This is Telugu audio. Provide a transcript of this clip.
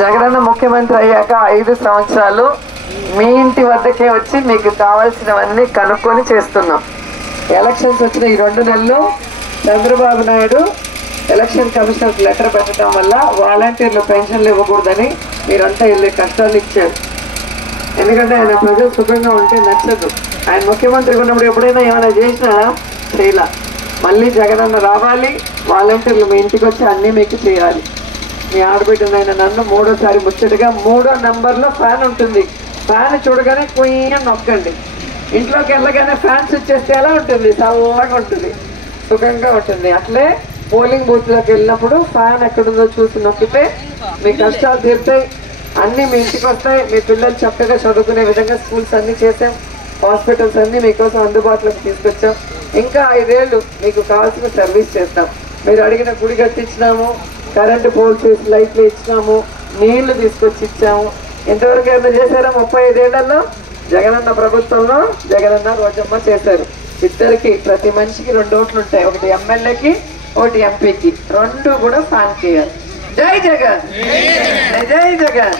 జగనన్న ముఖ్యమంత్రి అయ్యాక 5 సంవత్సరాలు మీ ఇంటి వద్దకే వచ్చి మీకు కావాల్సినవన్నీ కనుక్కొని చేస్తున్నాం. ఎలక్షన్స్ వచ్చిన ఈ 2 నెలలు చంద్రబాబు నాయుడు ఎలక్షన్ కమిషనర్కి లెటర్ పెట్టడం వల్ల వాలంటీర్లు పెన్షన్లు ఇవ్వకూడదని మీరంతా వెళ్ళి కష్టాలు ఇచ్చారు. ఎందుకంటే ఆయన ప్రజలు సుఖంగా ఉంటే నచ్చదు. ఆయన ముఖ్యమంత్రిగా ఉన్నప్పుడు ఎప్పుడైనా ఏమైనా చేసినా చేయలా. మళ్ళీ జగనన్న రావాలి, వాలంటీర్లు మీ ఇంటికి వచ్చి అన్నీ మీకు చేయాలి. మీ ఆడబిడ్డనైనా నన్ను 3వ ముచ్చటగా 3వ నంబర్లో ఫ్యాన్ ఉంటుంది. ఫ్యాన్ చూడగానే కొయ్యని నొక్కండి. ఇంట్లోకి వెళ్ళగానే ఫ్యాన్ స్విచ్ చేస్తే ఎలా ఉంటుంది? చల్లగా ఉంటుంది, సుఖంగా ఉంటుంది. అట్లే పోలింగ్ బూత్లోకి వెళ్ళినప్పుడు ఫ్యాన్ ఎక్కడుందో చూసి నొక్కితే మీ కష్టాలు తీరుతాయి, అన్నీ మీ ఇంటికి వస్తాయి. మీ పిల్లలు చక్కగా చదువుకునే విధంగా స్కూల్స్ అన్నీ చేసాం, హాస్పిటల్స్ అన్నీ మీకోసం అందుబాటులోకి తీసుకొచ్చాం. ఇంకా 5 ఏళ్ళు మీకు కావాల్సిన సర్వీస్ చేస్తాం. మీరు అడిగిన గుడి కట్టించినాము, కరెంటు పోల్స్ వేసి లైట్లు ఇచ్చినాము, నీళ్లు తీసుకొచ్చి ఇచ్చాము. ఇంతవరకు ఏమైనా చేశారా? 35 ఏళ్లలో జగనన్న ప్రభుత్వంలో జగనన్న రోజమ్మ చేశారు. ఇద్దరికి ప్రతి మనిషికి 2 ఓట్లు ఉంటాయి. ఒకటి ఎమ్మెల్యేకి, ఒకటి ఎంపీకి. 2 కూడా ఫ్యాన్ చేయాలి. జై జగన్, జై జగన్.